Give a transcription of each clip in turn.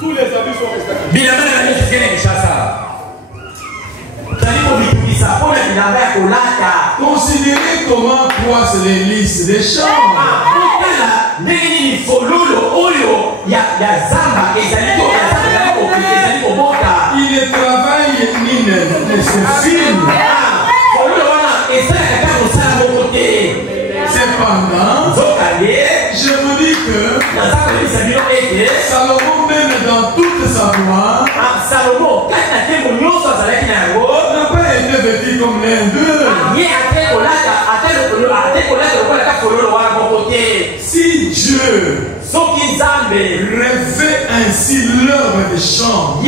Tous les habits sont respectés. Considérez comment croissent les listes des chambres. Il ne travaille ni ne se filme. Cependant, je vous dis que Salomon, même dans toute sa gloire, n'a pas été vêtu comme l'un d'eux. Si Dieu revêt ainsi l'œuvre des champs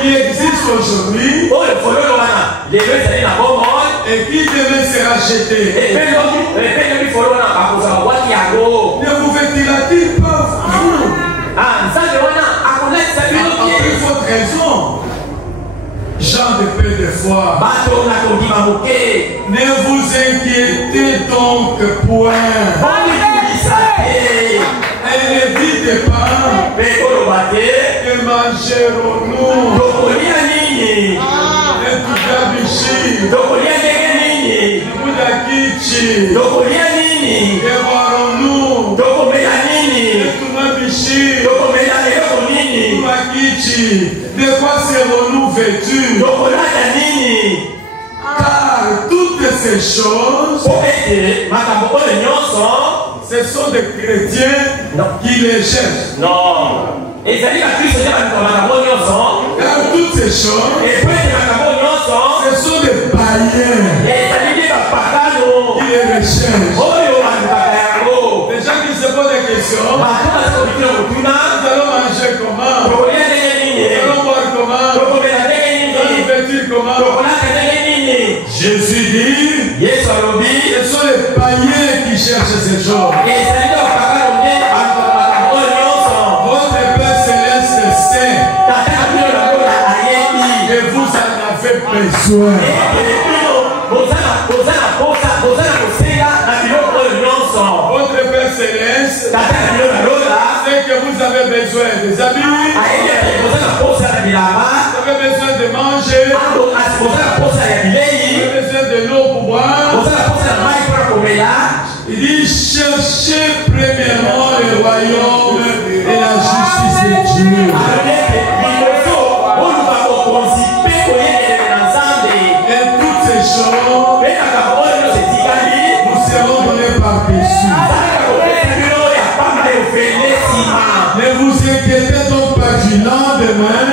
qui existe aujourd'hui et qui demain sera jeté, ne vous vêtira-t-il pas vous après votre raison? Jean de peu de foi. Ne vous inquiétez donc point. Et n'évitez pas que mangerons-nous et Tudabishi, Tudakichi, et boirons-nous et Tudabishi, Tudakichi. De quoi serons-nous vêtus? Car toutes ces choses, ce sont des chrétiens qui les cherchent. Car toutes ces choses, ce sont des païens qui les recherchent. Les gens qui se posent des questions, nous allons manger comment? Nous allons boire comment? Nous allons vêtir comment? Jésus dit, ce sont les païens qui cherchent ces choses. Votre Père Céleste sait que vous en avez besoin. Votre Père Céleste sait que vous avez besoin des habits, vous avez besoin de manger, vous avez besoin de l'eau pour boire. Il dit cherchez premièrement le royaume et la justice de Dieu. Et toutes ces choses nous seront données par-dessus. Ne vous inquiétez donc pas du lendemain,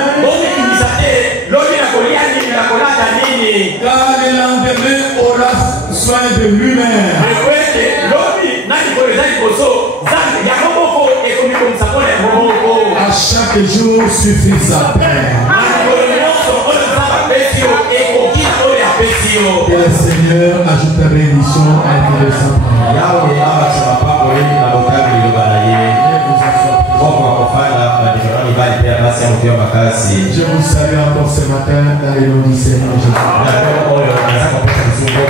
car le lendemain aura soin de lui-même. À chaque jour suffit sa peine. Et le Seigneur ajoute la bénédiction à notre sang. Je vous salue encore ce matin dans le nom du Seigneur Jésus.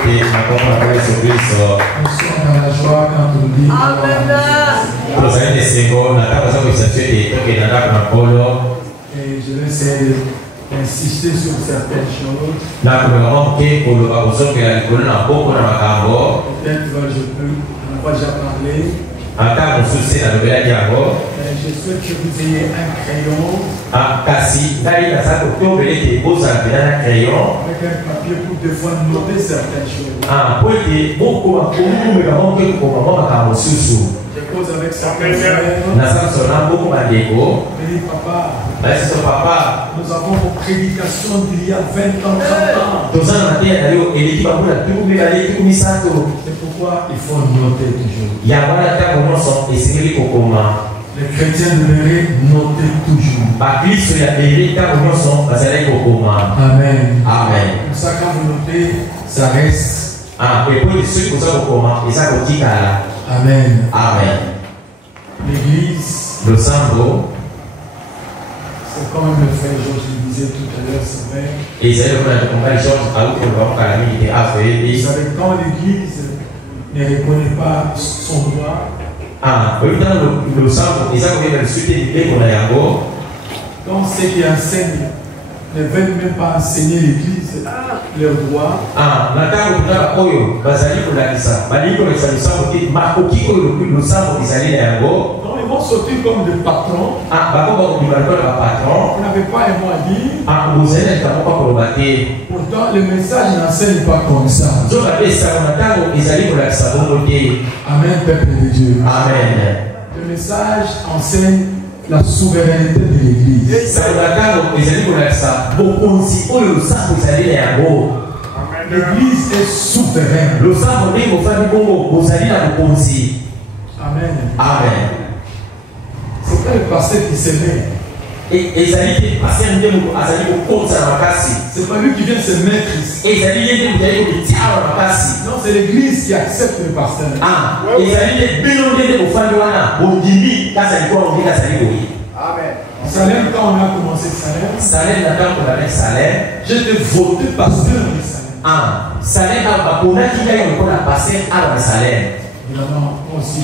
Nous sommes dans la joie quand nous disons et je vais essayer d'insister sur certaines choses. Peut-être je peux en avoir déjà parlé. Je souhaite que vous ayez un crayon avec un papier pour des fois noter certaines choses. Je pose avec certains frères. Je dis papa, nous avons vos prédications d'il y a 20 ans, 30 ans. C'est pourquoi il faut noter toujours. Les chrétiens devraient noter toujours. Amen. Amen. Comme ça, quand vous notez, ça reste. Amen. Amen. L'église, c'est comme le frère Georges le disait tout à l'heure, c'est vrai. Vous savez, quand l'église ne reconnaît pas son droit. Ah, oui, dans le sang, ils ont discuté de l'ego. Donc ceux qui enseignent ne veulent même pas enseigner l'église leur droit. Ah, maintenant, on a oyo, bazali pour la lisa. Bali pour les salissants, makoki oyo le sang, ils allaient l'ego. Donc ils vont sortir comme des patrons. Ah, bako on patron. Vous n'avez pas un mot à dire. Ah, vous allez pas pour le bâtir. Pourtant, le message n'enseigne pas comme ça. Amen, peuple de Dieu. Amen. Le message enseigne la souveraineté de l'église. L'église est souveraine. Amen. Amen. C'est pas le pasteur qui se met. C'est pas lui qui vient se mettre ici. Non, c'est l'église qui accepte le pasteur. Ah, Amen. Salem, quand on a commencé Salem, j'étais voté pasteur de Salem. Ah, Salem, on a dit qu'il y a un pasteur à Salem. Évidemment, moi aussi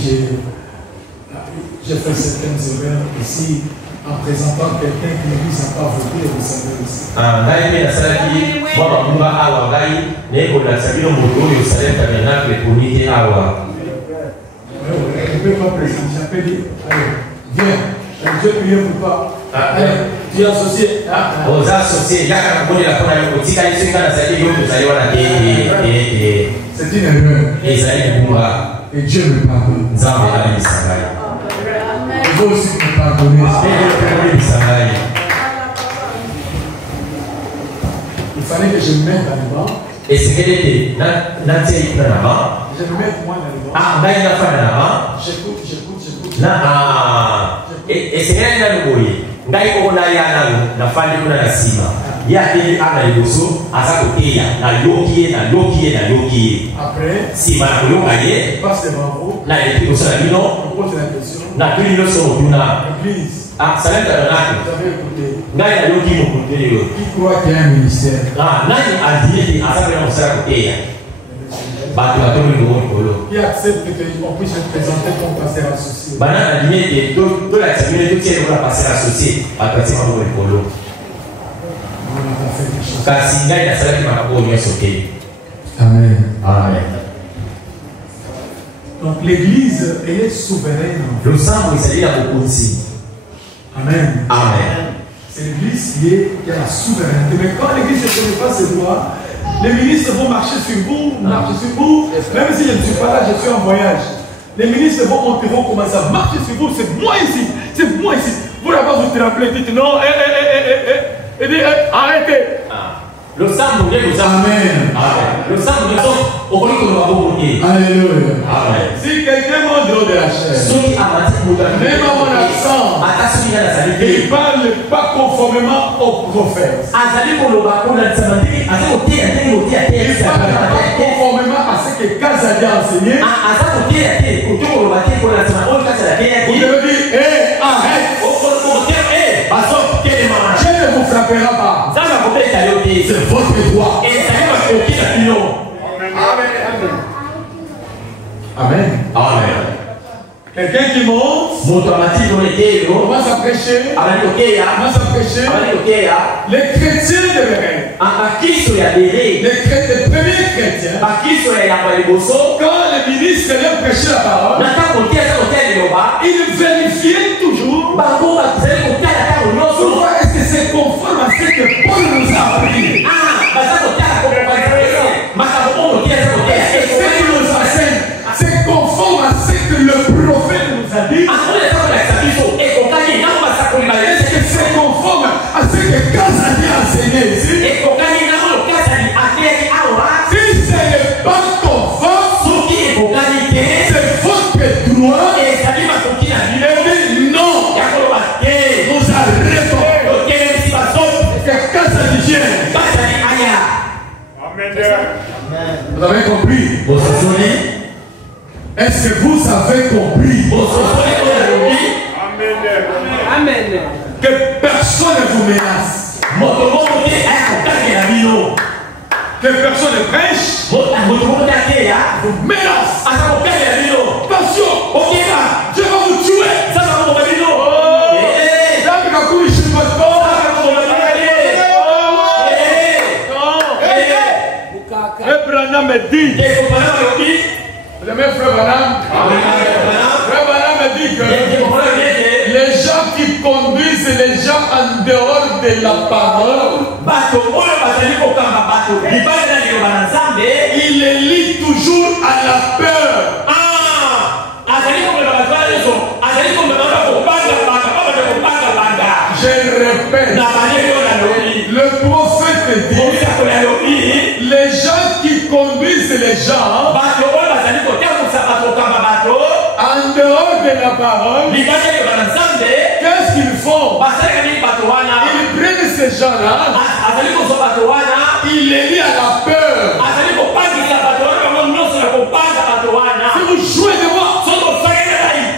j'ai fait certaines erreurs ici. En présentant quelqu'un qui ne lui a pas voté, vous savez aussi. Ah, mais la salle qui va pas avoir gaï, n'est pas la salle de moto, le salaire tabernacle pour nier avoir. Je ne peux pas présenter, j'appelle dit, allez, viens, je vais prier pour toi. Allez, tu es associé. Aux associés, il y a un peu de la première petite qualité dans la salle de vous allez voir la télé. C'est une erreur. Et ça est pour moi. Et Dieu me pardonne. Nous avons allé ça. Il faut aussi me pardonner. Il fallait que je me mette dans le banc. Et c'est qu'elle était dans je me mette moi dans le banc. Ah, là il a fait dans l'avant. J'écoute. Et c'est qu'elle est dans le boy. Ngai ko na ya na fali kuna na sima. Ya ile ana liboso azakoteya na yoki. Après sima na yokaye. Passe devant vous. Na ile ko sala bino. On pose la question. Na tuli no so tuna. Église. Ah, ça va tabernacle. Vous avez écouté. Ngai na yoki mo koteya yo. Qui croit qu'il y a un ministère? Ah, nani adie azabe na sala koteya. Qui accepte qu'on puisse se présenter comme pasteur associé. Amen. Amen. Donc l'église, elle est souveraine. Amen. Amen. C'est l'église qui a la souveraineté. Mais quand l'église ne connaît pas ses droits, les ministres vont marcher sur vous, même si je ne suis pas là, je suis en voyage. Les ministres vont commencer à marcher sur vous, c'est moi ici. Vous là-bas, vous te rappelez, dites non, et dites arrêtez. Le sang de Dieu nous Amen. Le sang de Dieu, au point que nous avons voté. Alléluia. Amen. Si quelqu'un m'a dehors de la chair, même à mon absence, il ne parle pas conformément au prophète. Il parle pas conformément à ce que Kazadi a enseigné. Vous devez dire, arrête. Dieu ne vous frappera pas. C'est votre droit. Amen. Amen. Quelqu'un qui monte, on va s'apprêcher. Les chrétiens devraient. Les premiers chrétiens, quand les ministres leur prêchaient la parole, ils vérifiaient toujours pourquoi est-ce que c'est conforme à ce que Paul nous a appris. C'est conforme à ce que le prophète nous a dit. Est-ce que c'est conforme à ce que Kazadi a enseigné ici? Si ce n'est pas conforme, c'est votre droit. Et dit non. Nous arrêtons. Que Kazadi vienne. Vous avez compris? Est-ce que vous avez compris? Amen. Que personne ne vous menace. que personne ne prêche, vous menace. Attention, Dieu va vous tuer. Branham me dit, le même frère Branham me dit que les gens qui conduisent les gens en dehors de la parole, il les lie toujours à la peur. Je répète, le prophète dit, les gens qui conduisent les gens en dehors de la parole, qu'est-ce qu'ils font? Ils prennent ces gens-là, ils les lient à la peur. Si vous jouez de moi,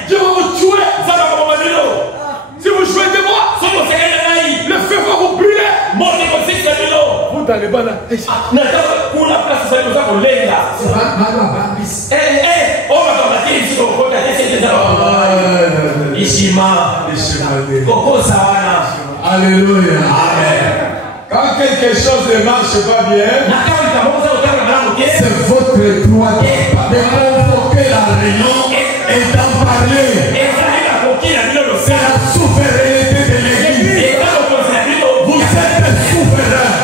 Dieu va vous tuer. Si vous jouez de moi, le feu va vous brûler. Vous dans les balles. Alléluia. Amen. Quand quelque chose ne marche pas bien, c'est votre droit de convoquer la réunion et d'en parler. C'est la souveraineté de l'Église. Vous êtes souverain.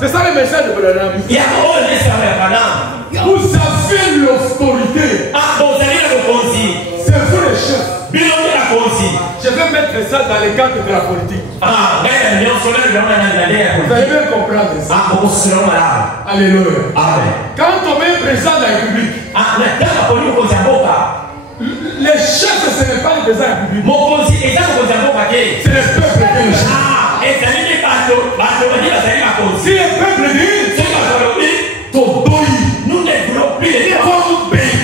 c'est ça le message de Branham. Vous avez l'autorité. C'est vous le chef. Je vais mettre ça dans les cadres de la politique. Vous allez bien comprendre ça. Alléluia. Quand on met président de la République, les chefs, ce n'est pas le président de la République. C'est le peuple qui est le chef. Si le peuple dit, nous ne voulons plus les pays.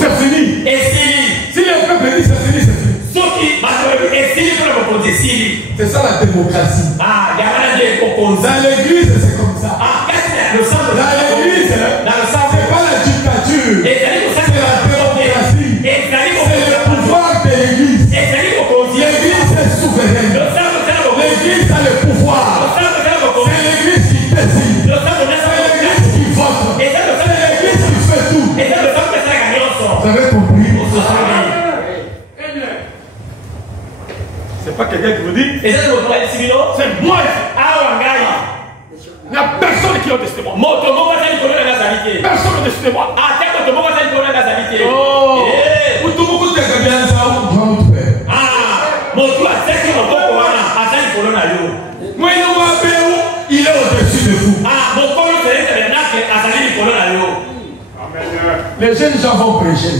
C'est fini. Si le peuple dit c'est fini, c'est fini. C'est ça la démocratie. Dans l'église, c'est comme ça. Dans l'église, c'est pas la dictature. C'est la démocratie. C'est le pouvoir de l'église. L'église est souveraine. L'église a le pouvoir. C'est l'église qui décide. C'est l'église qui vote. C'est l'église qui fait tout. Vous avez compris? C'est pas quelqu'un qui vous dit. C'est moi. Il n'y a personne qui a testé moi. Personne n'a testé moi. Il est au-dessus de vous. Les jeunes gens vont prêcher.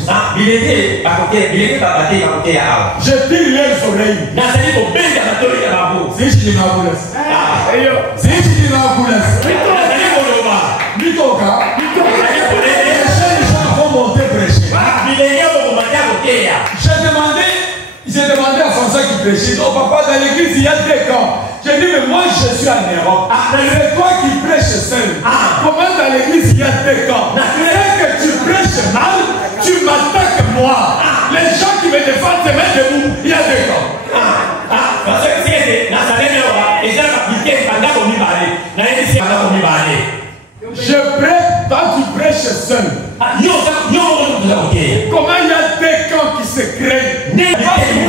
Je tire leurs oreilles. C'est ici les jeunes gens vont monter prêcher. J'ai demandé à François qui prêchait. Oh papa, dans l'église il y a des camps. J'ai dit mais moi je suis en Europe. C'est toi qui prêches seul. Comment dans l'église il y a des camps? Dès que tu prêches mal, tu m'attaques moi. Les gens qui me défendent se mettent debout. Il y a des camps. Je prêche, toi tu prêches seul. Comment il y a des camps qui se créent? Vous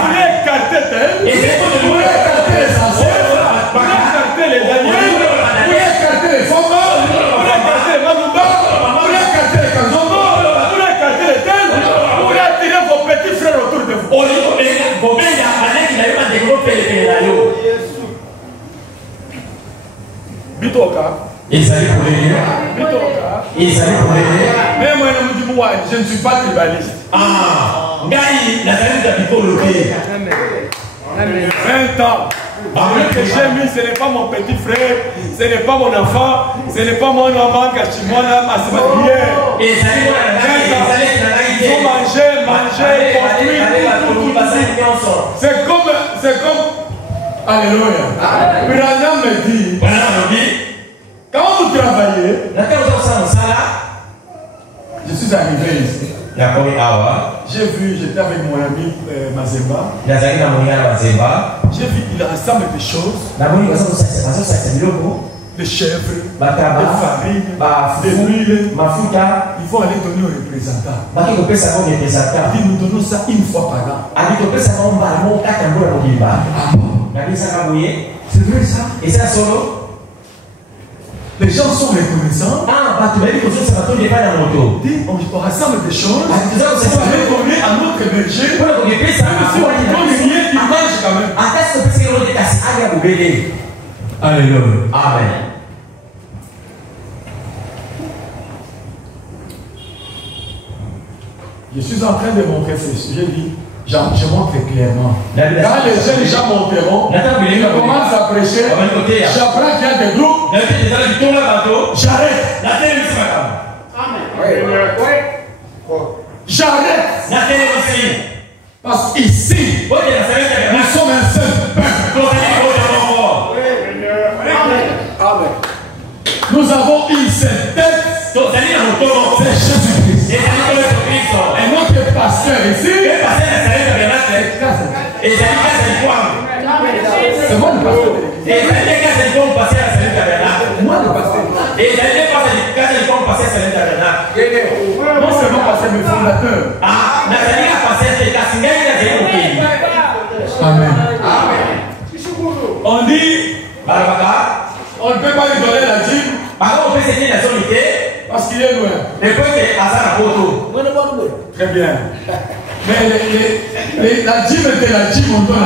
voulez écarter d'elle, vous voulez écarter les anciens, vous voulez écarter les Daniel, vous voulez écarter les Fomba, vous voulez écarter les Mamouba, vous voulez écarter les Kanzombo, vous voulez écarter les Tel, vous voulez attirer vos petits frères autour de vous. Bitoka. Mais moi, je ne suis pas tribaliste. 20 ans. Celui que j'ai mis, ce n'est pas mon petit frère, ce n'est pas mon enfant, ce n'est pas mon enfant Kachimona, ma hier. Et ça Ils ont mangé, construit, tout. C'est comme. Alléluia. Branham me dit, quand vous travaillez, je suis arrivé ici. J'ai vu, j'étais avec mon ami Mazemba. J'ai vu qu'il rassemble des choses. Des chèvres, des farines, des huiles. Il faut aller donner aux représentants. Il nous donnons ça une fois par an. C'est vrai ça? Et ça solo? Les gens sont reconnaissants. On rassemble des choses. On va les donner à notre berger. Si on lui donne rien, il mange quand même. Alléluia. Amen. Je suis en train de montrer ceci. J'ai dit, je montre clairement. Quand les jeunes gens monteront, ils commencent à prêcher. J'apprends qu'il y a des groupes. J'arrête. J'arrête. Parce qu'ici, nous sommes un seul peuple. Nous avons une seule tête. C'est Jésus-Christ. Et notre pasteur ici, c'est moi le pasteur. Moi le pasteur. Non seulement pasteur, mais fondateur. Amen. On dit, on ne peut pas lui donner la dîme parce qu'il est loin. Très bien. Mais la dîme était la dîme, on donne la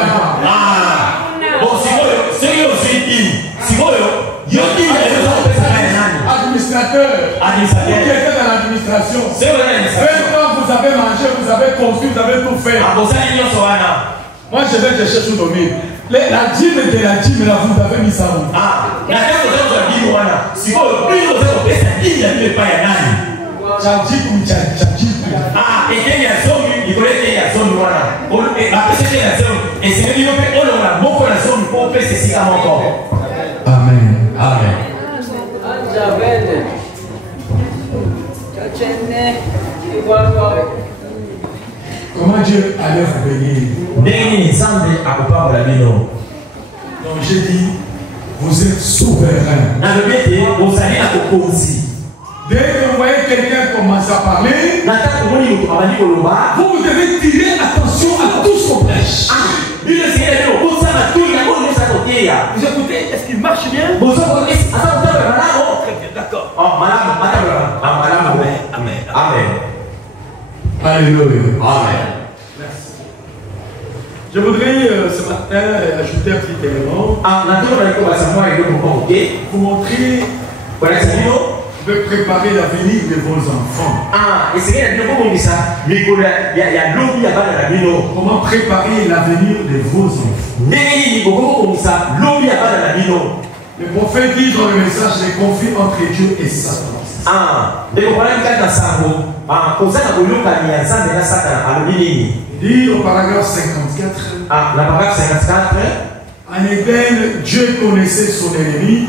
administrateur. Vous qui êtes dans l'administration, 20 ans vous avez mangé, vous avez construit, vous avez tout fait. Moi je vais chercher sous domaine. La dîme de la dîme, là, vous avez mis ça où? Amen. Amen. Comment Dieu allait vous bénir? Donc j'ai dit, vous êtes souverain. Dès que vous voyez quelqu'un commencer à parler, vous devez tirer attention à tout ce qu'on prêche. Vous écoutez, est-ce qu'il marche bien? D'accord. Amen. Amen. Alléluia. Amen. Merci. Je voudrais ce matin ajouter un petit élément. Vous montrer, vous pouvez préparer l'avenir de vos enfants. Comment préparer l'avenir de vos enfants? Le prophète dit dans le message les conflits entre Dieu et Satan. Il dit au paragraphe 54. En Éden, Dieu connaissait son ennemi.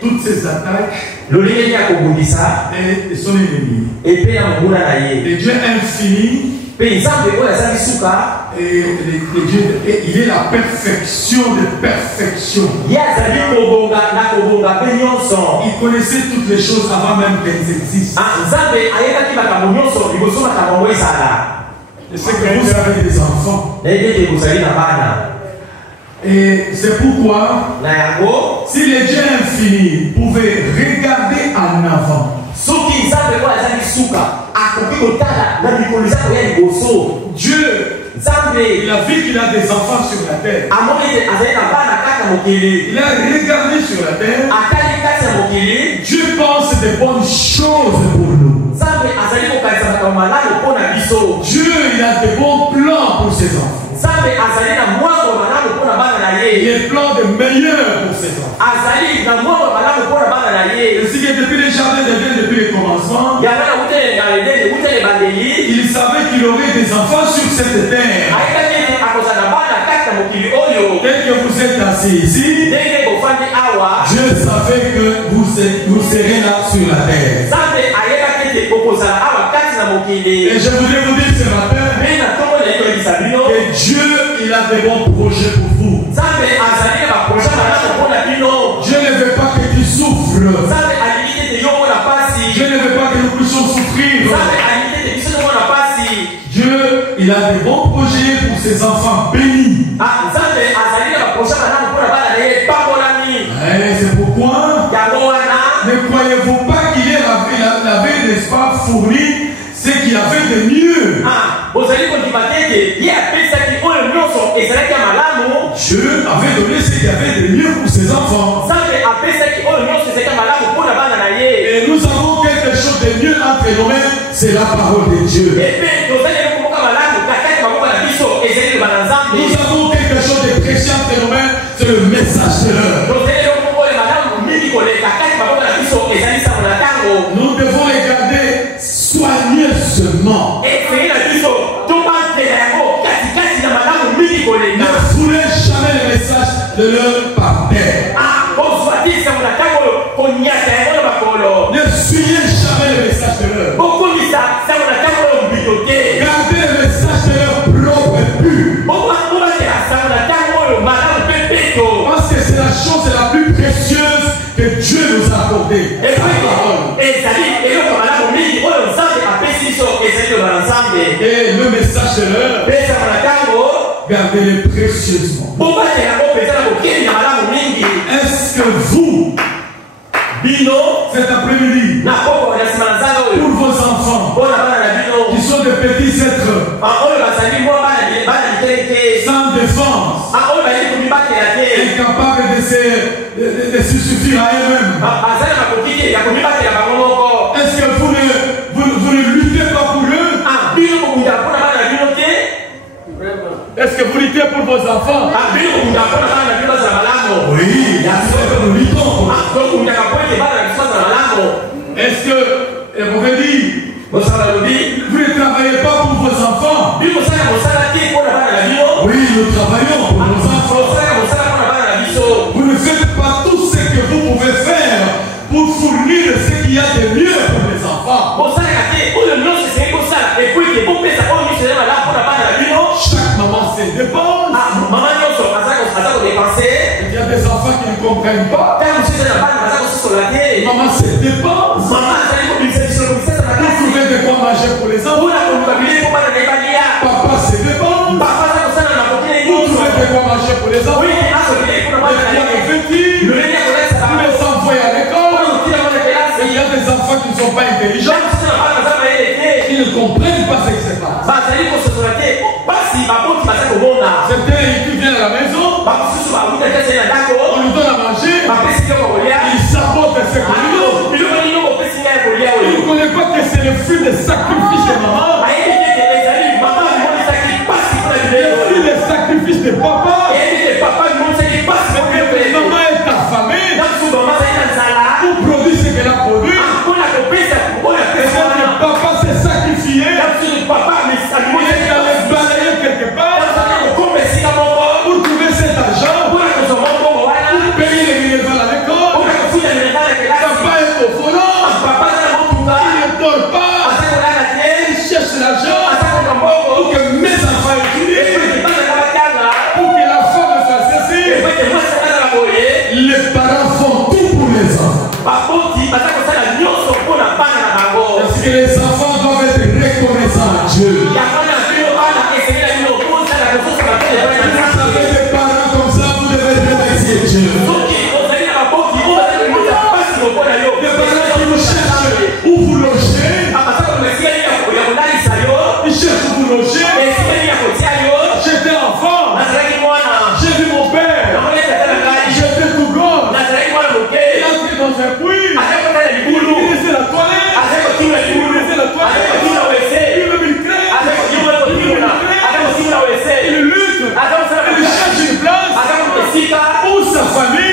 Toutes ses attaques et son ennemi. Et Dieu infini. Et il est la perfection de perfection. Il connaissait toutes les choses avant même qu'elles existent. Et c'est que vous avez des enfants. Et c'est pourquoi, si le Dieu infini pouvait regarder en avant, Dieu, il a vu qu'il a des enfants sur la terre. Il a regardé sur la terre. Dieu pense des bonnes choses pour nous. Dieu, il a de bons plans pour ses enfants. Il savait qu'il aurait des enfants sur cette terre. Dès que vous êtes assis ici, Dieu savait que vous serez là sur la terre. Et je voudrais vous dire ce matin que Dieu, il a des bons projets pour vous. Dieu ne veut pas que tu souffres. Dieu ne veut pas que nous puissions souffrir. Dieu, il a des bons projets pour ses enfants bénis. Et c'est pourquoi ne croyez-vous pas qu'il avait, n'est-ce pas, fourni ce qu'il avait de mieux. Dieu avait donné ce qu'il avait de mieux pour ses enfants. Et nous avons quelque chose de mieux entre nos mains, c'est la parole de Dieu. Nous avons quelque chose de précieux entre nos mains, c'est le message de l'heure. Nous devons les garder soigneusement. Ne foulez jamais le message de l'heure par terre. Ne fuyez jamais le message de l'heure. Gardez le message de l'heure propre et pur. Parce que c'est la chose la plus précieuse que Dieu nous a accordée. Et le message de l'heure, gardez-le précieusement. Est-ce que vous, cet après-midi, pour vos enfants qui sont des petits êtres sans défense, incapables de se suffire à eux-mêmes, est-ce que vous ne luttez pas pour eux? Est-ce que vous luttez pour vos enfants? Oui, nous luttons. Est-ce que vous me dites, vous ne travaillez pas pour vos enfants? Oui, nous travaillons pour nos enfants. Vous ne faites pas tout ce que vous pouvez faire pour fournir ce qu'il y a de mieux pour les enfants. Chaque maman se dépense. Il y a des enfants qui ne comprennent pas. Maman se dépense. Vous trouvez de quoi manger pour les enfants. Papa se dépense. Vous trouvez de quoi manger pour les enfants. Vous les envoyez à l'école. Il y a des enfants qui ne sont pas intelligents. Ils ne comprennent pas ce qui se passe. Certains qui viennent à la maison, on lui donne à manger, ils sabotent ses communions. Il ne connaît pas que c'est le fruit des sacrifices de maman. Le fruit des sacrifices de papa. Maman est affamée pour produire ce qu'elle a produit. Et quand le papa s'est sacrifié, il est allé balayer quelque part pour trouver cet argent pour payer les minérales à l'école. Papa est au volant, il ne dort pas, il cherche l'argent pour que mes enfants étudient, pour que la femme soit cessée. Les parents font tout pour les enfants. Parce que les enfants doivent être reconnaissants à Dieu. Vous avez des parents comme ça, vous devez remercier Dieu. Des parents qui vous cherchent où vous loger. Ils cherchent où vous loger. J'étais enfant. J'ai vu mon père. J'étais tout gosse. Il entre dans un puits. Il utilisait la toilette. Il utilisait la toilette. Il lutte. Il cherche une place pour sa famille.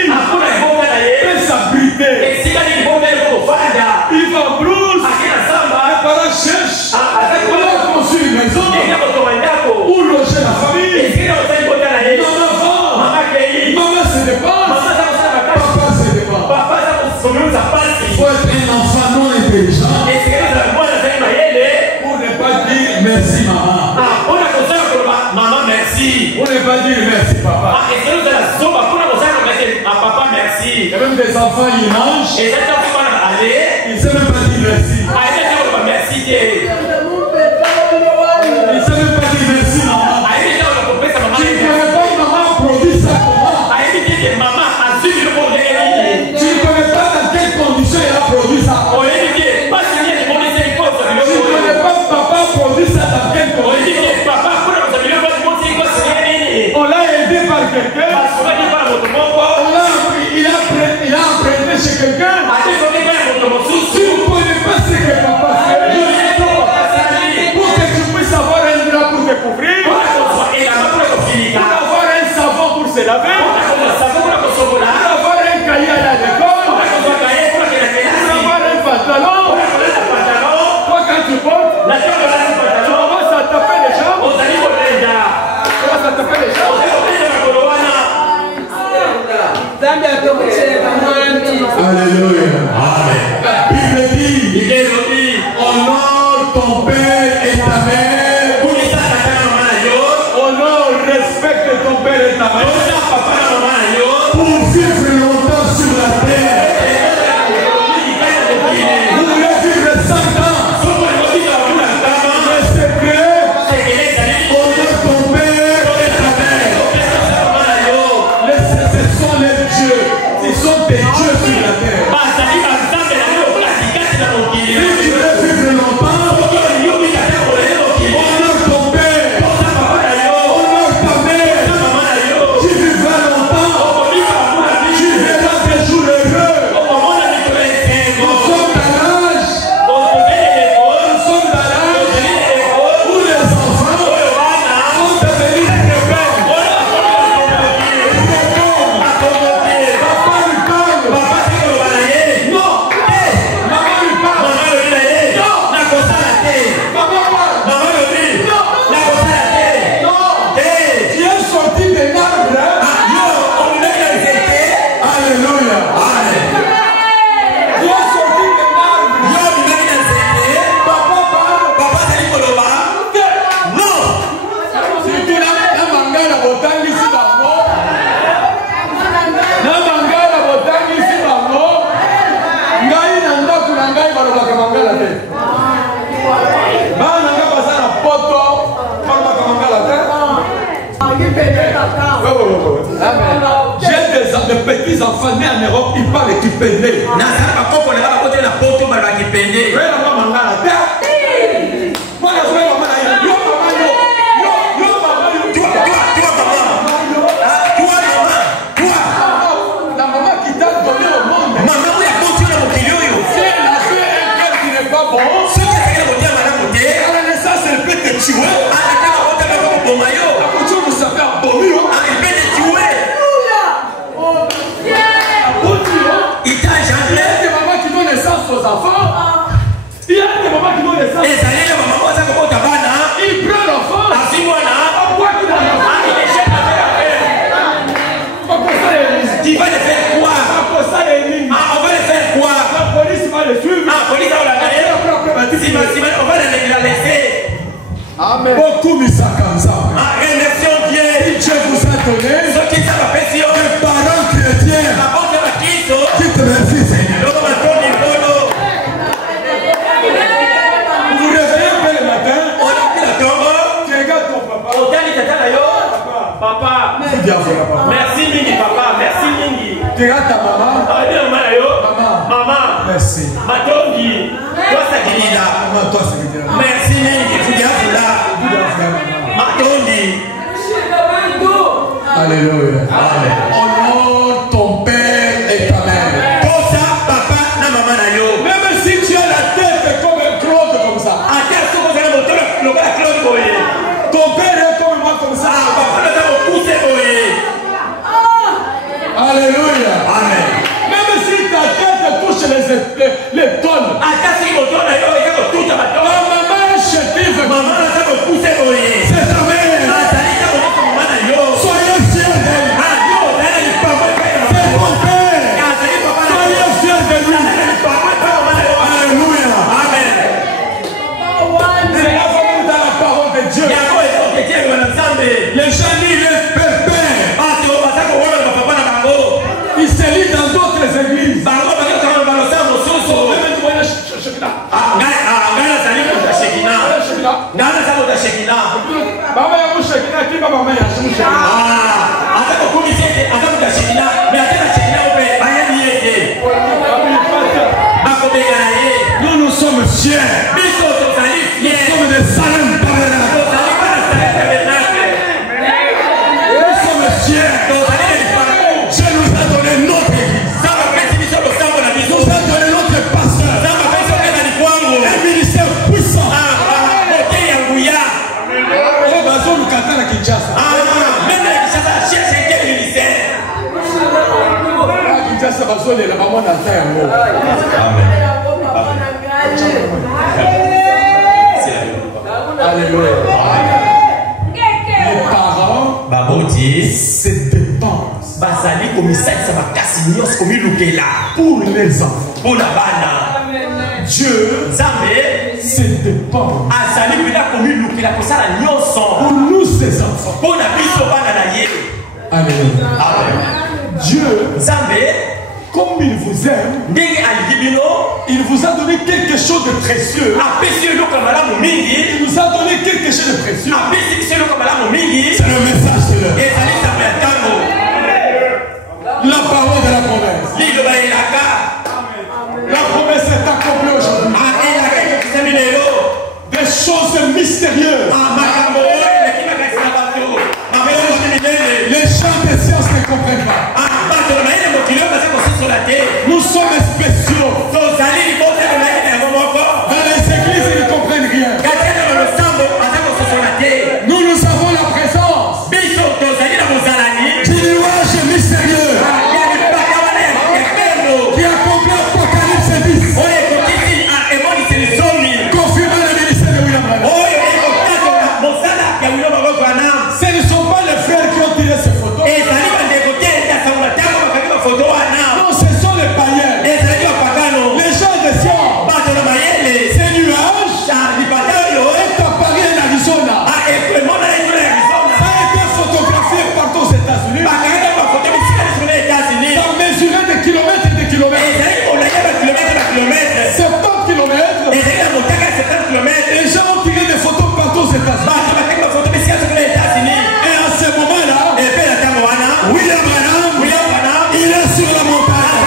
merci maman. On a conseillé à maman merci. On ne pas dire merci papa. Et c'est nous la somme pour la conseiller à papa merci. Il y a même des enfants ils mangent. Et c'est un peu aller. Ils ne savent même pas dire merci. Allez, merci. Ils ne savent même pas dire merci maman. Allez, on peut ça maman. Tu ne connais pas maman produit ça comment? Allez, dire maman a suivi le bon délai. Tu ne connais pas dans quelles conditions il a produit ça. On lui dit pas si il y a des bons essais quoi ça. Tu ne connais pas papa produit ça dans quelles On lui conditions. dit papa pour la ça le bon essai quoi c'est. On l'a aidé par quelqu'un. Il a emprunté chez quelqu'un. Tu ne connais pas ce que papa fait. Pour que tu puisses avoir un drap pour te couvrir. Pour avoir un savon pour se laver. Pour avoir un cahier à l'école. Pour avoir un pantalon. Toi quand tu portes, tu commences à taper les jambes. Tu commences à taper les jambes. Alléluia. Amen. La Bible dit, honore ton père et ta mère. Honore, respecte ton père et ta mère. Pour vivre longtemps sur la terre. Vous voulez vivre 100 ans. Le secret, honore ton père et ta mère. Ce sont les dieux. Ils sont des dieux sur la terre. Si tu veux vivre longtemps, honore ton père, honore ta mère. Tu vivras longtemps, tu verras des jours heureux. Nous sommes dans l'âge où les enfants sont devenus rebelles. Papa lui parle. Non. Maman lui parle. Maman parle. Non. Tu es sorti de l'arbre. Alléluia. Tu es sorti de l'arbre. Papa parle. Si tu n'as pas mangé la botane ici, ngai na ndako na ngai balobaka mangala te. Bana nga baza na poto balobaka mangala te. J'ai des petits enfants nés en Europe, ils parlent kipende. Mangala te. Moi je suis maman na yo mama yo. Yo mama yo. La maman qui t'a donné au monde. Si elle a fait un cœur qui n'est pas bon, à la naissance elle peut te tuer. La couture vous savez abolir. Il y a des mamans qui donnent naissance aux enfants. Il y a des mamans qui donnent naissance. Il prend l'enfant. Pourquoi il a l'enfant? Tu vas le faire quoi? On va le faire quoi? La police va le suivre. On va la laisser. Amen. Beaucoup mis ça comme ça. Remercions Dieu. Dieu vous a donné des parents chrétiens qui te remercient, Seigneur. Vous réveillez un peu le matin. Tu regardes ton papa. Papa, merci Mingi, papa, merci Mingi. Tu regardes ta maman. Maman, Merci. Matongi, toi c'est Guinida. Maman, toi c'est Guinida. Merci Mingi, Foudiafula. Matongi. Alléluia. Honore ton père et ta mère. Posa, papa, na maman na yo. Même si tu as la tête comme un Claude comme ça. Ton père est comme moi comme ça. Alléluia. Amen. Même si ta tête touche les tonnes. La maman est chétive. Dieu. Les gens lisent les pépins. Ils se lisent dans d'autres églises. Nous sommes fiers. Nous sommes des salins tabernacles. Nous sommes fiers. Dieu nous a donné notre église. Nous a donné notre pasteur. Un ministère puissant. Alléluia. Les parents se dépensent pour les enfants. Dieu se dépense pour nous ses enfants. Alléluia. Dieu, comme il vous aime, il vous a donné quelque chose de précieux. Il nous a donné quelque chose de précieux. C'est le message de l'heure. La parole de la promesse. La promesse est accomplie aujourd'hui. Des choses mystérieuses. Les gens des sciences ne comprennent pas. Nous sommes spéciaux. Dans les églises, ils ne comprennent rien. Nous avons la présence du nuage mystérieux qui accomplit Apocalypse 10. Confirmant le ministère de William Branham. Ce ne sont pas les frères qui ont tiré ces photos. Non, ce sont les païens. Les gens de science. Ces nuages est apparu en Arizona. Ça a été photographié partout aux États-Unis. Ça a mesuré des kilomètres et des kilomètres. 70 kilomètres. Les gens ont tiré des photos partout aux États-Unis. Et à ce moment-là, William Branham, il est sur la montagne.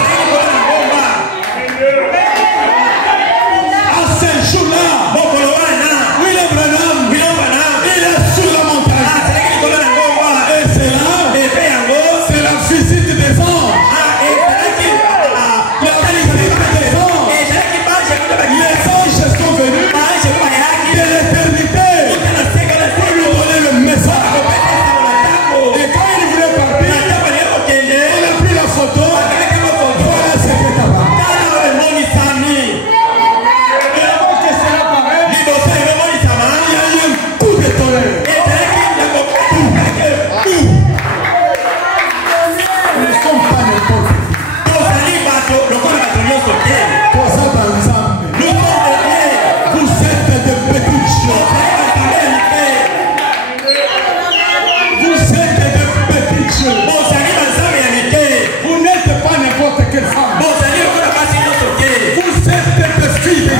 À ce jour-là, William Branham, il est sur la montagne. Et c'est là, c'est la visite des anges. La visite des anges. Les anges sont venus de l'éternité pour lui donner le message. Et quand il voulait partir, on a pris la photo. Voilà ce qui est apparu. Et avant que cela paraisse, il y a eu un coup de tonnerre. Nous ne sommes pas n'importe qui. Posa Banzambe. Vous êtes de petites choses. Vous êtes de petites choses. Vous n'êtes pas n'importe quelle femme. Vous êtes des filles de Dieu. Vous êtes des dieux.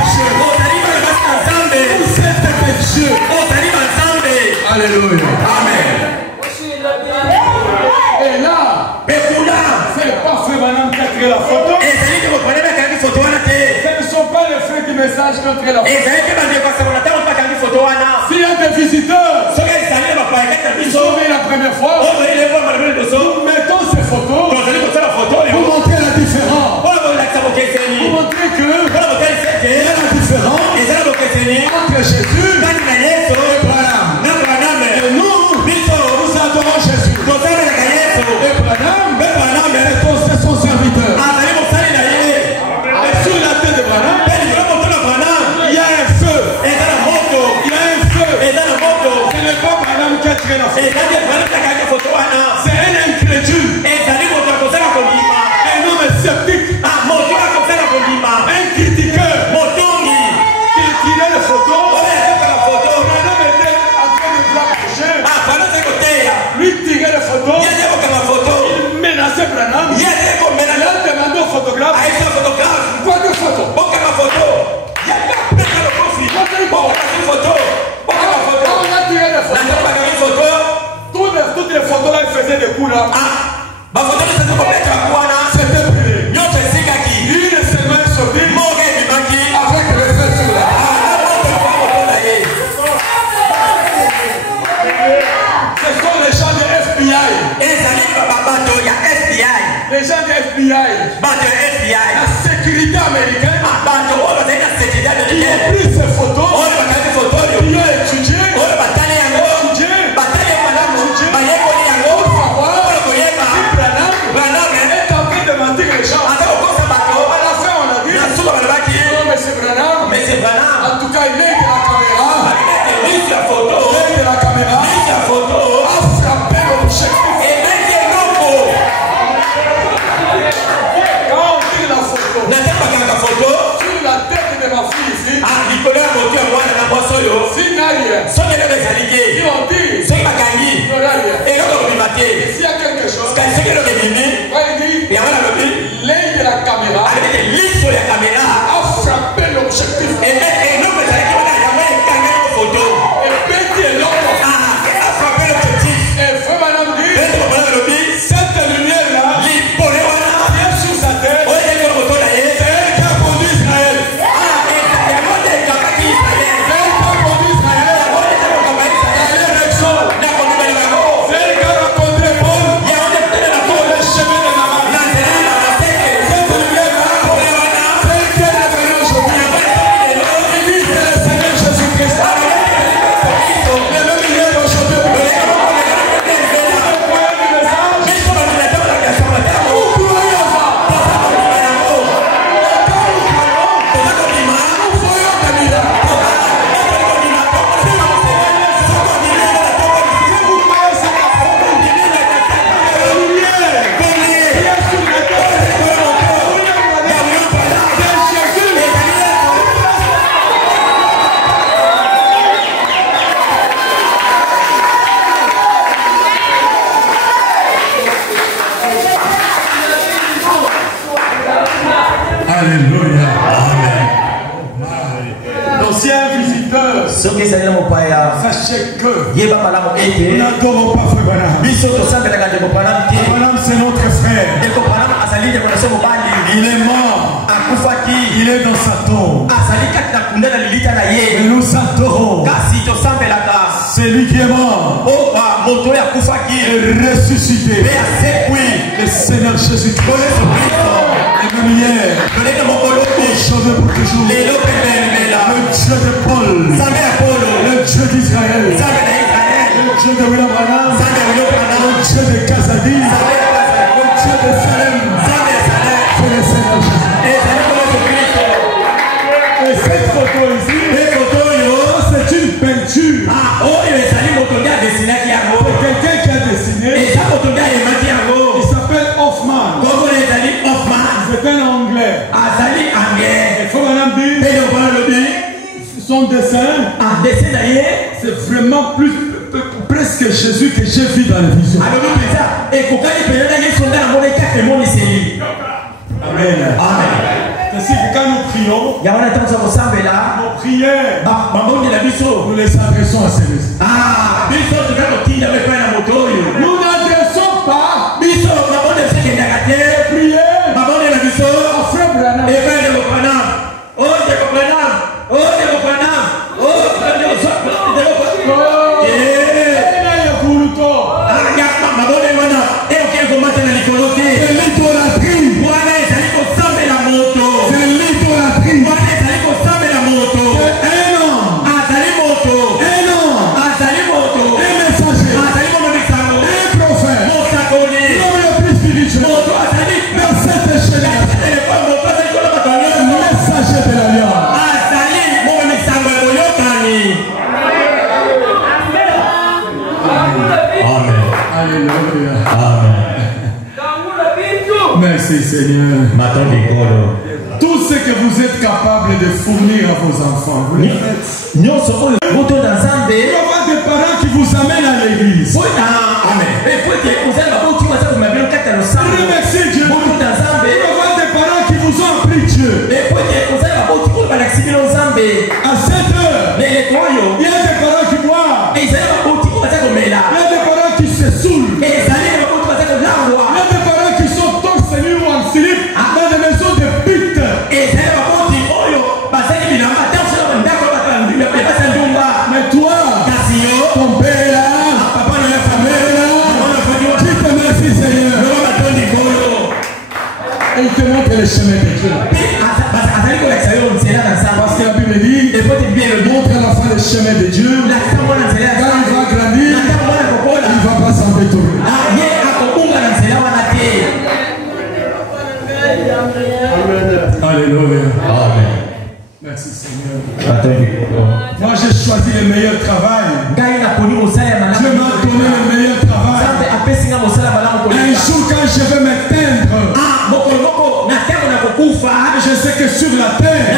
Alléluia. Amen. Et là, c'est pas Frère Branham qui a créé la photo. Ce ne sont pas les frères du message qui ont créé la photo. S'il y a des visiteurs, ils sont venus la première fois. Nous mettons ces photos pour montrer la différence. Pour montrer que il y a la différence entre Jésus et Branham. Et nous adorons Jésus. Et Branham est aussi son serviteur. Et sur la tête de Branham, il y a un feu. Il y a un feu. Ce n'est pas Branham qui a tiré la photo. C'est un incrédule. Un homme sceptique. Un critiqueur. Qui tirait les photos. Branham était en train les gens du FBI, la sécurité américaine, ils ont pris ces photos, ils ont étudié, en tout cas, il est de la caméra, a frappé l'objectif. Quand on tire la photo sur la tête de ma fille ici, s'il n'y a rien, si on tire, il n'y aura rien. S'il y a quelque chose, quand il dit, l'œil de la caméra a frappé l'objectif. Alléluia. Amen. Donc si un visiteur, sachez que nous n'adorons pas Frère Branham. Branham c'est notre frère. Il est mort. Il est dans sa tombe. Et nous adorons. C'est lui qui est mort. Et ressuscité. Le Seigneur Jésus-Christ. Et même hier, aujourd'hui pour toujours, le Dieu de Paul, le Dieu d'Israël, le Dieu de William Branham, le Dieu de Kazadi, le Dieu de Salem, c'est le Seigneur Jésus. Et cette photo ici, c'est une peinture. C'est quelqu'un qui a dessiné. Il s'appelle Hoffman. C'est un anglais. Il faut maintenant dire son dessin, c'est vraiment presque Jésus que j'ai vu dans la vision. Amen. Ainsi que quand nous prions, nos prières, nous les adressons à Céleste. Nous n'adressons pas prières à Frère Branham. Merci Seigneur. Tout ce que vous êtes capable de fournir à vos enfants, vous le faites. Il y a des parents qui vous amènent à l'église. Amen. Remerciez Dieu. Il y a des parents qui vous ont appris Dieu. À 7 heures, il y a des parents qui boivent. Il y a des parents qui se saoulent. Il y a des parents qui sont torse nu ou en slip dans des maisons de pites. Mais toi, ton père là, papa n'a pas famille. le chemin de Dieu. Parce que la Bible dit, montre à l'enfant le chemin de Dieu. Quand il va grandir, il ne va pas s'en détourner. Alléluia. Merci Seigneur. Moi j'ai choisi le meilleur travail. Dieu m'a donné le meilleur travail. Un jour quand je vais m'éteindre, je sais que sur la terre,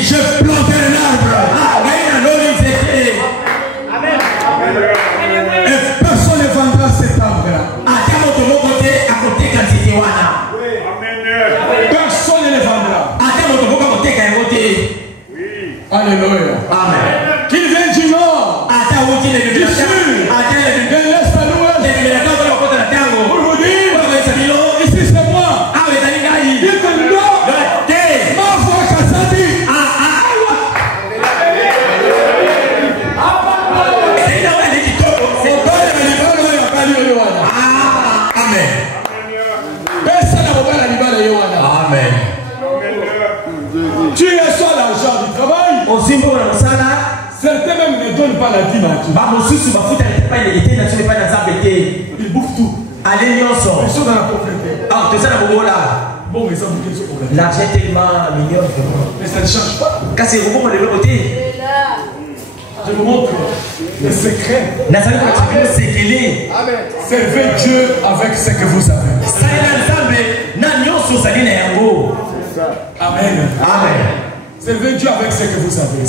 je planterai un arbre. Et personne ne vendra cet arbre-là. Personne ne le vendra. Alléluia. Amen. Qu'il vienne du nord, du sud, de l'est à l'ouest. Pour vous dire, ici c'est moi. Dites non. Ma voix Kassadi. Amen. Amen. Tu reçois l'argent du travail. Certains même ne donnent pas la dîme à Dieu. Ils bouffent tout. Ils sont dans la pauvreté. Bon, mais ça vous dit ce problème. L'argent est tellement mignon. Mais ça ne change pas. Je vous montre le secret. Servez Dieu avec ce que vous avez. Amen. Amen. Servez Dieu avec ce que vous avez.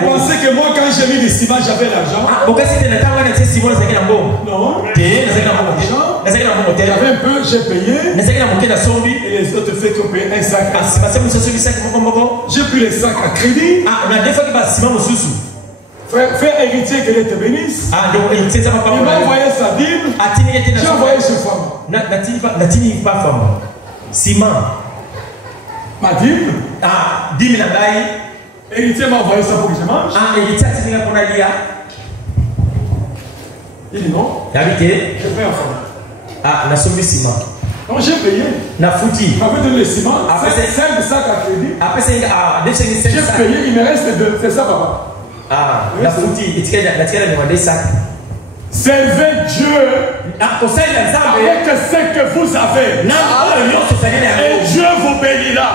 Vous pensez que moi quand j'ai mis des ciments j'avais l'argent? Non. J'avais un peu, j'ai payé. Et les autres fait qu'on paye un sac. J'ai pris les sacs à crédit. Frère héritier que Dieu te bénisse. Il m'a envoyé sa dîme. J'ai envoyé chez femme. Ciment. Ma dîme. Dîme la héritier m'a envoyé ça pour que je mange. Il dit non. Je fais un fond. La somme ciment. Donc j'ai payé. Na fouti. Il m'a donné le ciment. Après c'est 5 sacs à crédit. J'ai payé, il me reste 2. C'est ça, papa. La fouti. Servez Dieu avec ce que vous avez. Et Dieu vous bénira.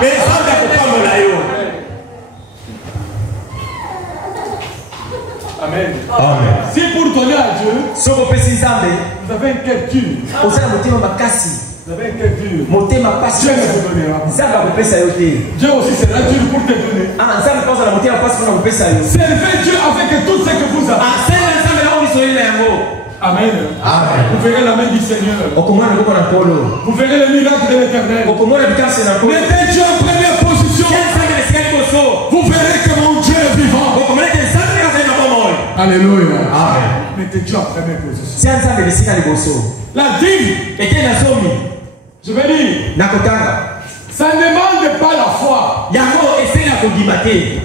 Amen. Amen. Si pour donner à Dieu, vous avez un cœur dur. Vous avez un cœur dur. Dieu ne vous donnera. Dieu aussi sera dur pour te donner. Servez Dieu avec tout ce que vous avez. Amen. Vous verrez la main du Seigneur. Vous verrez le miracle de l'Éternel. Mettez Dieu en première position. Vous verrez que mon Dieu est vivant. Alléluia. Mettez Dieu en première position. La dîme, je vais dire, ça ne demande pas la foi.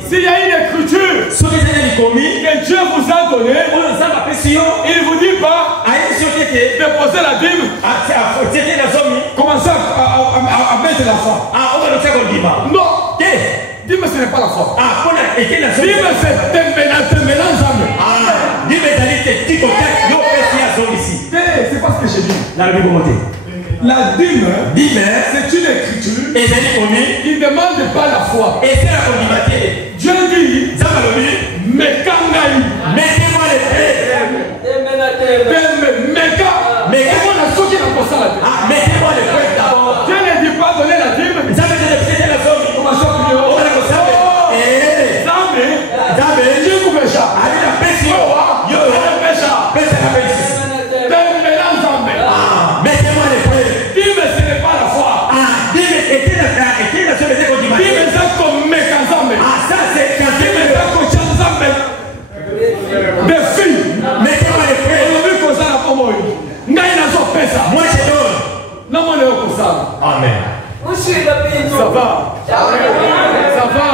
S'il y a une écriture que Dieu vous a donnée, il ne vous dit pas de poser la dîme, commencez à mettre la foi. Non, dîme ce n'est pas la foi. Dîme c'est mélange. C'est pas ce que j'ai dit. La dîme, c'est une écriture qui ne demande pas la foi. Dieu dit, Mekangai, mettez-moi les pieds. Mettez-moi les pieds d'abord. Dieu ne dit pas donner la dîme. Commencez à prier. Dieu vous mécha. Moi je donne. Non, moi je donne. Amen. Ça va. Ça va.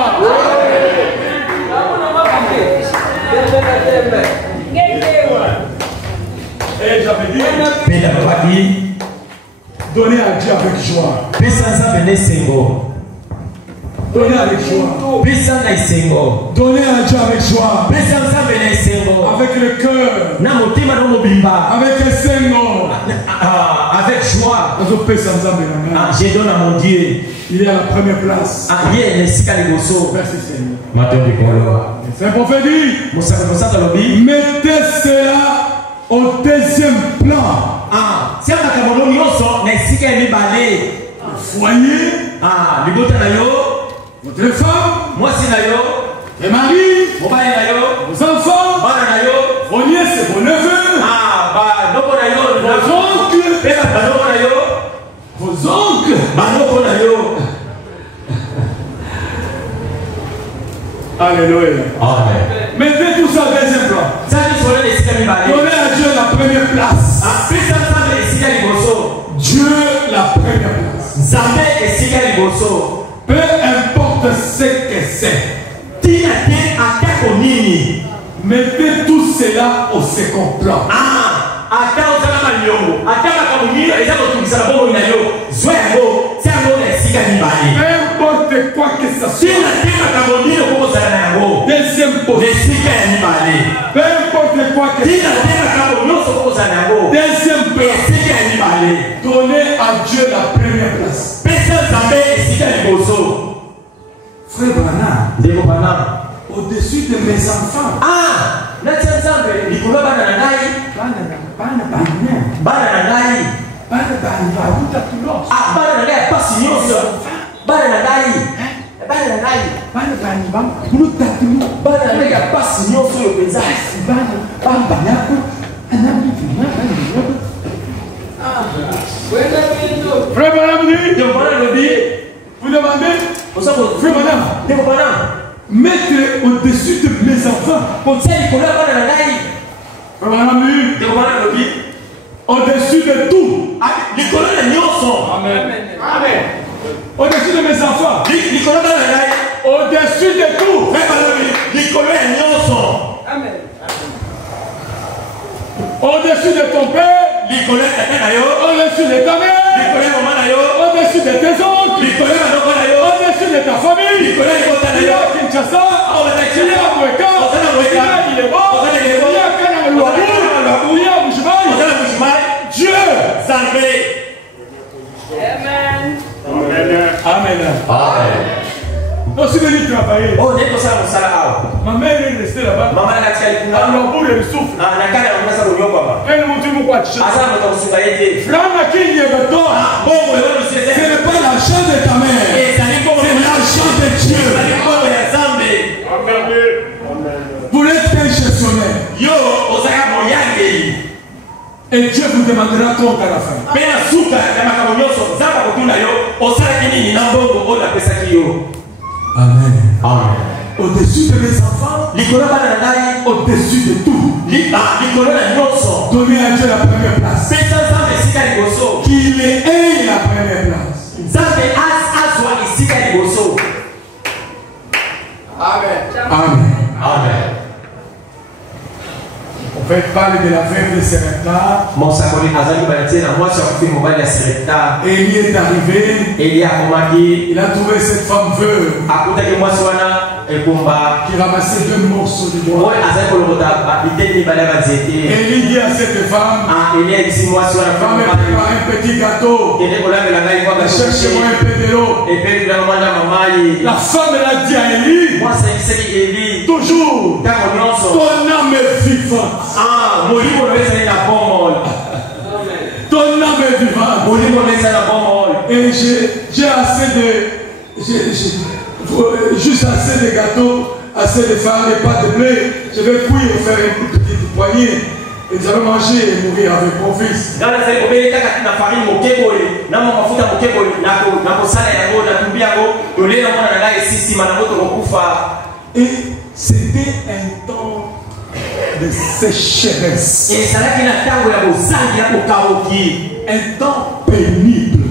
Et j'avais dit Donnez à Dieu avec joie. Donnez avec joie. Donnez à Dieu avec joie. Avec le cœur. Avec le Seigneur. Avec joie. Je donne à mon Dieu. Il est à la première place. Merci Seigneur. C'est un prophète dit. Mettez cela au deuxième plan. Le foyer. Votre femme. Les maris. Vos enfants. Vos nièces et vos neveux. Vos oncles. Alléluia. Mettez tout ça au deuxième plan. Donnez à Dieu la première place. Dieu la première place. Peu importe ce que c'est. Mettez tout cela au second plan. Peu importe quoi que ça soit. Deuxième position. Peu importe quoi que ça soit. Deuxième place. Donnez à Dieu la première place. Frère Branham, au-dessus de mes enfants. Frère Branham dit, vous demandez, Frère Branham, mettre au-dessus de mes enfants. Frère Branham dit, au-dessus de tout. Amen. Amen. Au-dessus de mes enfants. Au-dessus de tout. Amen. Au-dessus de ton père. Au-dessus de ta mère. Au-dessus de tes oncles. Au-dessus de ta famille. Il y a Kinshasa. Il y a Mweka. Il y a Ilebo. Il y a Kanamouabou. Il y a Mouchmaï. Dieu. Amen. Amen. Amen. Non, si vous venez travailler. Ma mère est restée là-bas. Alors, pour le souffle. Elle m'a dit, moi, ce n'est pas l'argent de ta mère. C'est l'argent de Dieu. Vous êtes un gestionnaire. Et Dieu vous demandera compte à la fin. Amen. Amen. Au-dessus de mes enfants, au-dessus de tout, donnez à Dieu la première place. Qu'il ait la première place. Amen. Amen. Amen. On fait parler de la veuve de Serepta. Élie est arrivé. Il a trouvé cette femme veuve qui ramassait 2 morceaux de bois. Élie dit à cette femme, femme, prépare un petit gâteau. Cherche-moi un peu de l'eau. La femme l'a dit à Élie, toujours, ton âme est vivante. Ton âme est vivante. Et j'ai assez de... juste assez de gâteaux, assez de farine et pas de blé. Je vais cuire et faire une petite poignée. Et nous allons manger et mourir avec mon fils. Et c'était un temps de sécheresse. Un temps pénible.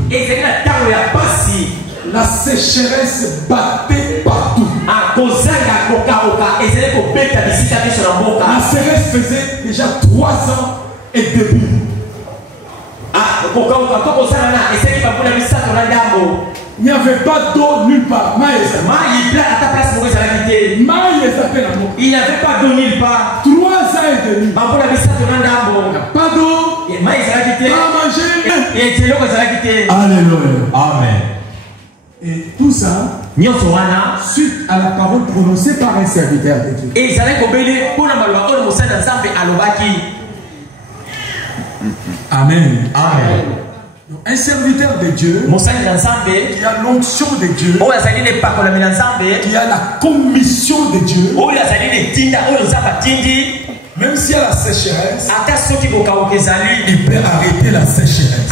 La sécheresse battait partout. La sécheresse faisait déjà 3 ans et demi. Il n'y avait pas d'eau nulle part. Il n'y avait pas d'eau nulle part. 3 ans et demi. Pas d'eau. Pas manger. Alléluia. Amen. Et tout ça, suite à la parole prononcée par un serviteur de Dieu. Amen. Amen. Un serviteur de Dieu qui a l'onction de Dieu, qui a la commission de Dieu, même s'il y a la sécheresse, il peut arrêter la sécheresse.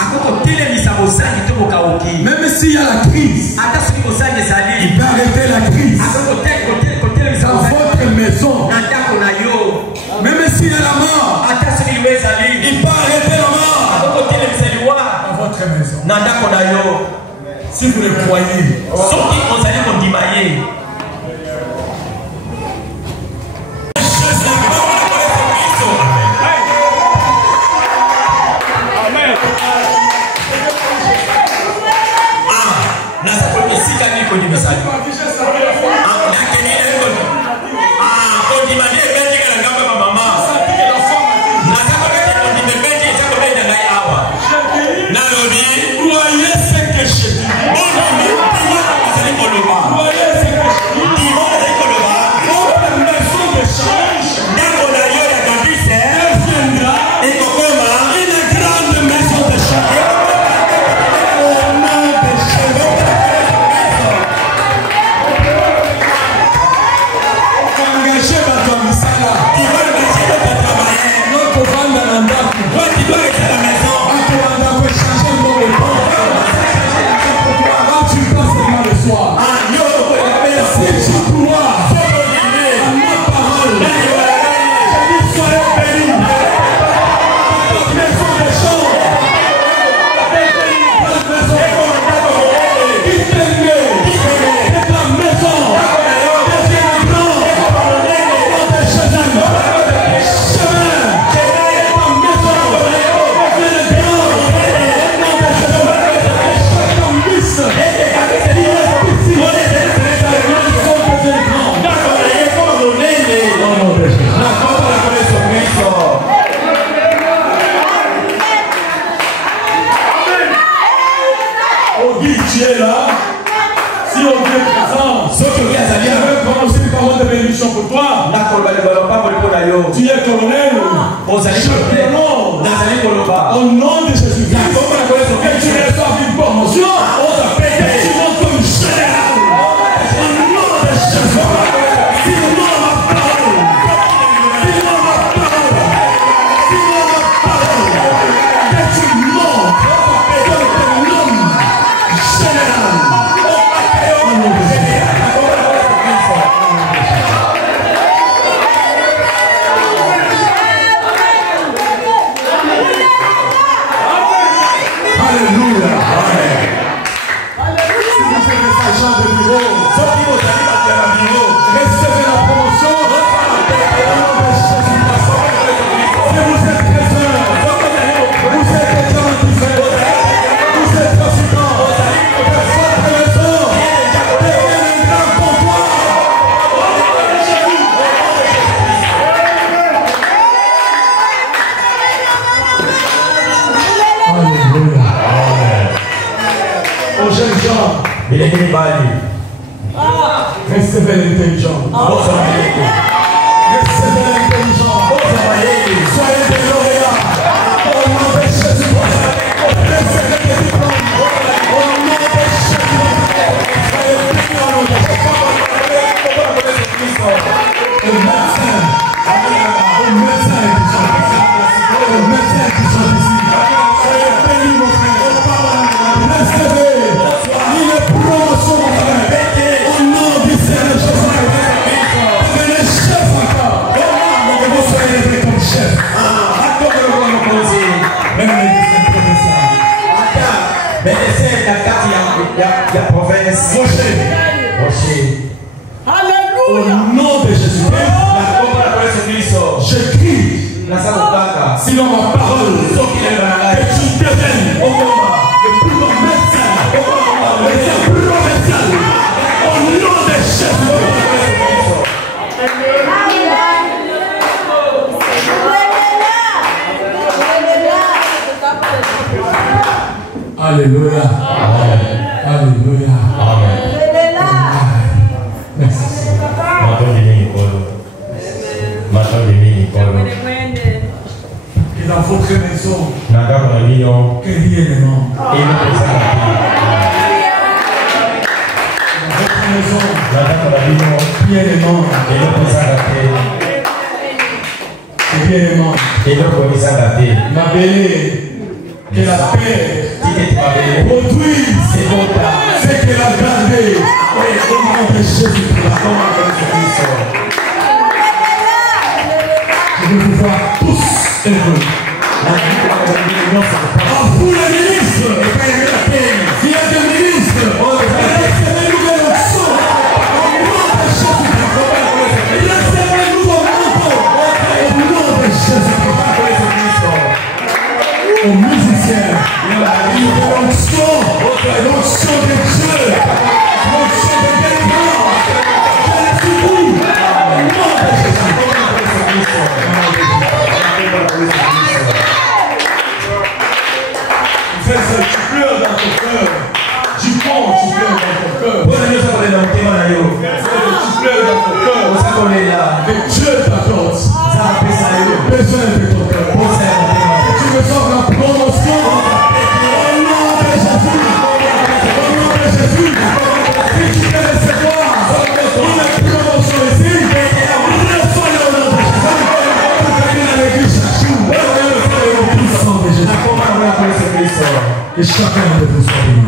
Même s'il y a la crise, il peut arrêter la crise. Dans votre maison, même s'il y a la mort, il peut arrêter la mort. Dans votre maison. Si vous le croyez, tu es colonel. Au nom de Jésus-Christ, tu reçois une promotion. Tu montes comme général. Au nom de Jésus. Dis-moi ma parole. Dis-moi ma parole. Dis-moi ma parole. Que tu montes comme un homme général. Au nom de Jésus. Recevez l'intelligence. Recevez l'intelligence. Soyez des lauréats. Au nom de Jésus. Recevez des diplômes. Au nom de Jésus. Soyez bénis au nom de Jésus. Au médecin. Au médecin qui sont ici. Soyez bénis mon frère. Recevez. Il est promotion mon frère. Au nom de Jésus-Christ, je crie, sinon ma parole, que tu deviennes au Alléluia. Alléluia. Amen. Merci. Et dans votre maison, que rien ne manque. Dans votre maison, rien ne manque. Rien ne manque. Ma belle, que la paix produise ce qu'elle a gardé. Au nom de Jésus-Christ. Je veux vous voir tous heureux. En vous les ministres, s'il y a des ministres, recevez une nouvelle option. Au nom de Jésus-Christ. Recevez un nouveau manteau. Au nom de Jésus-Christ. Aux musiciens, une nouvelle option. L'option de Dieu. L'option de délivrance. Je le suis vous. Au nom de Jésus-Christ. Tu pleures dans ton cœur. Du fond, tu pleures dans ton cœur. Tu pleures dans ton cœur. Que Dieu t'accorde. Besoin de ton cœur. Tu me sors la promotion. Au nom de Jésus. Au nom de Jésus. Si tu veux recevoir une promotion ici, reçois-le au nom de Jésus. Pour venir à l'église chaque jour. Au puissant de Jésus. Et chacun de vous soit béni.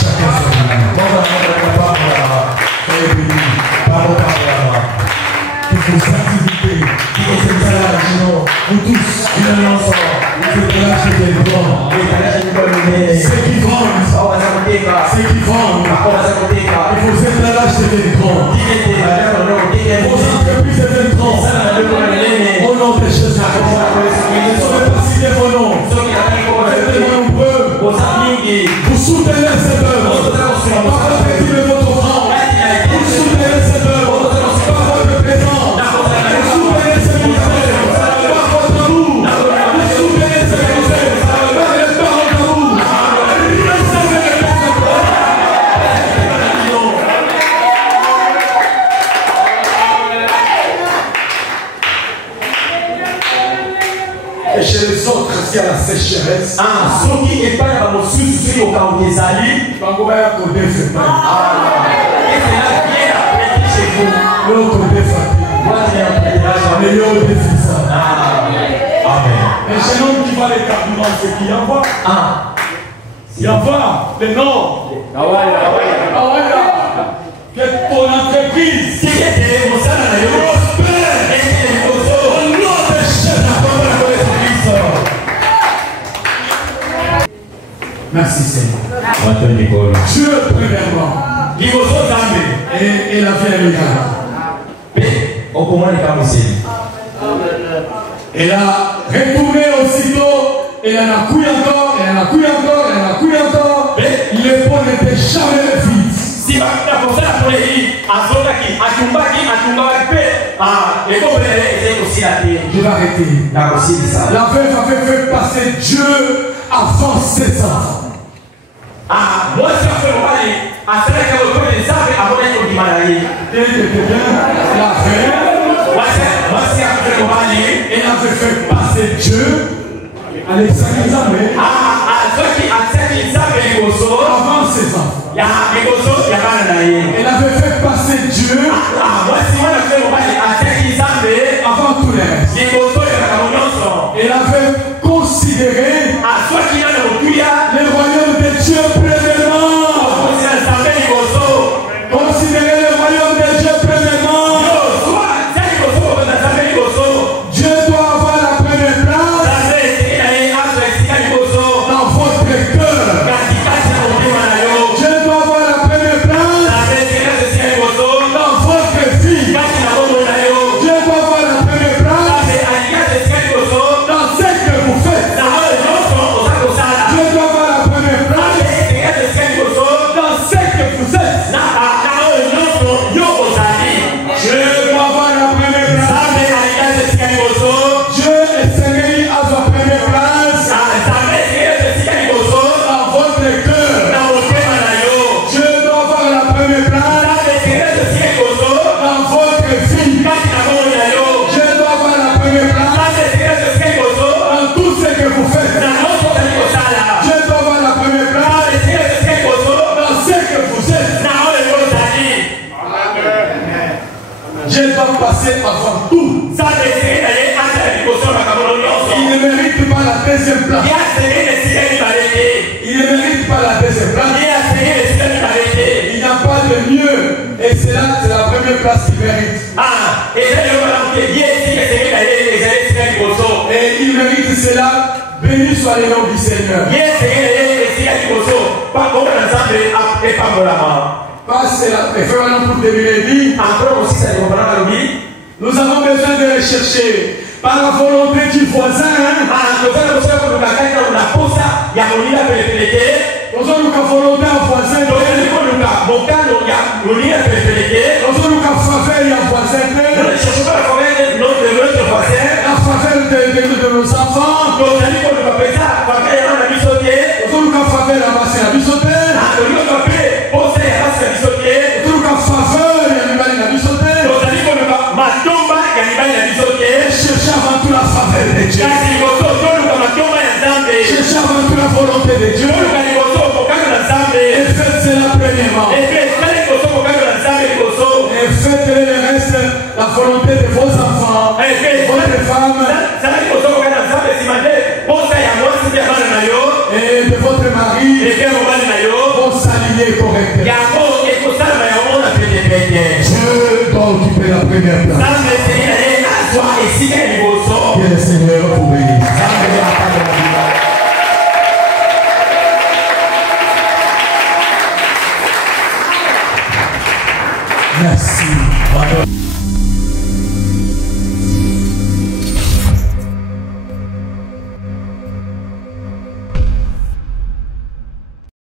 Chacun soit béni. Soyez bénis. Toutes vos activités, vous tous, ceux qui lâchent des bras, ceux qui vendent, il faut être la lâche des grands. Vos entreprises des grands. Au nom de Jésus. Ne sauvez pas si vos noms. Vous êtes nombreux. Vous soutenez cette œuvre. Par votre petit de votre offrande. Vous soutenez cette œuvre. Par votre présent. Vous soutenez cette ministère. Par votre amour. Vous soutenez cette ministère. Par les paroles d'amour. Recevez les et chez les autres, s'il y a la sécheresse, soki epai ya bamosusu soki okauki ezali bangobaya kodefeta mais yo odefisa. Mais chez l'homme qui va les carburants, c'est qui envoie. Il envoie les noms. Que ton entreprise merci Seigneur. Dieu premièrement. Et la Vierge Marie. Elle a retourné aussitôt. Elle en a couillé encore. L'épaule n'était jamais vide. Je vais arrêter. La veuve avait fait passer Dieu avant ses enfants. Moi, je suis elle avait fait passer Dieu à l'examen avant ses enfants. Elle avait fait passer Dieu avant tout le reste. Elle avait considéré le royaume de Dieu premièrement. Considérez le royaume de Dieu premièrement. Dieu doit avoir la première place. passer avant tout. Il ne mérite pas la deuxième place. Il ne mérite pas la deuxième place. Il n'a pas de mieux. Et c'est là, c'est la première place qu'il mérite. Et il mérite cela. Béni soit le nom du Seigneur. Nous avons besoin de rechercher par la volonté du voisin. La faveur de nos enfants. Cherchez avant tout la faveur de Dieu. Cherchez avant tout la volonté de Dieu. Et faites cela premièrement. Et faites le reste, la volonté de vos enfants, votre femme, et de votre mari, vont s'aligner correctement. Dieu doit occuper la première place.